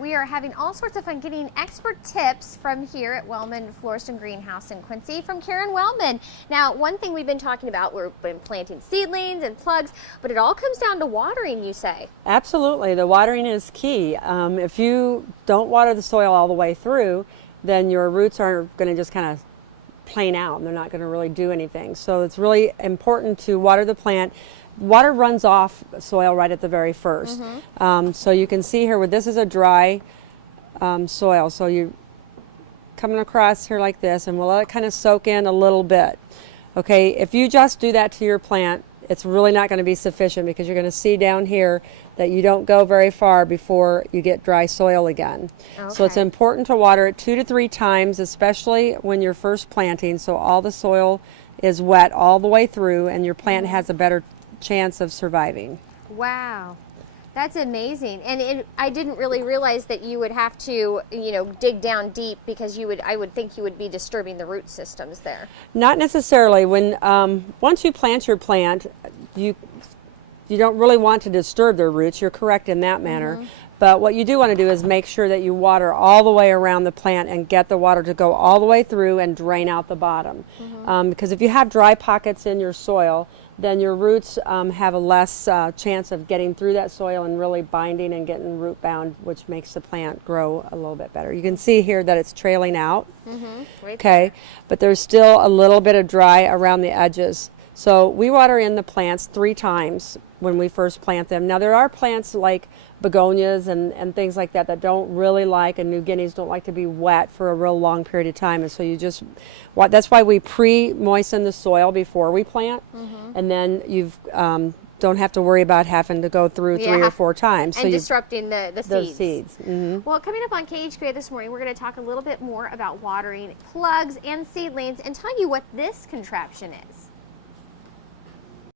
We are having all sorts of fun getting expert tips from here at Wellman Florist and Greenhouse in Quincy from Karen Wellman. Now, one thing we've been talking about, we've been planting seedlings and plugs, but it all comes down to watering, you say. Absolutely. The watering is key. If you don't water the soil all the way through, then your roots are going to just kind of plane out and they're not going to really do anything. So it's really important to water the plant. Water runs off soil right at the very first. So you can see here, this is a dry soil. So you coming across here like this, and we'll let it kind of soak in a little bit. Okay, if you just do that to your plant, it's really not going to be sufficient, because you're going to see down here that you don't go very far before you get dry soil again. Okay. So it's important to water it 2 to 3 times, especially when you're first planting, so all the soil is wet all the way through and your plant has a better chance of surviving. Wow, that's amazing. And I didn't really realize that you would have to, dig down deep, because I would think you would be disturbing the root systems there. Not necessarily. When once you plant your plant, you don't really want to disturb their roots. You're correct in that manner. But what you do want to do is make sure that you water all the way around the plant and get the water to go all the way through and drain out the bottom. Because if you have dry pockets in your soil, then your roots have a less chance of getting through that soil and really binding and getting root bound, which makes the plant grow a little bit better. You can see here that it's trailing out. Right Okay, there. but there's still a little bit of dry around the edges. So we water in the plants 3 times when we first plant them. Now there are plants like begonias and things like that that don't really like, and New Guineas don't like to be wet for a real long period of time, and so you just, that's why we pre-moisten the soil before we plant, and then you've don't have to worry about having to go through 3 or 4 times. And so disrupting the seeds. Well, coming up on KHQA this morning, we're going to talk a little bit more about watering plugs and seedlings and tell you what this contraption is.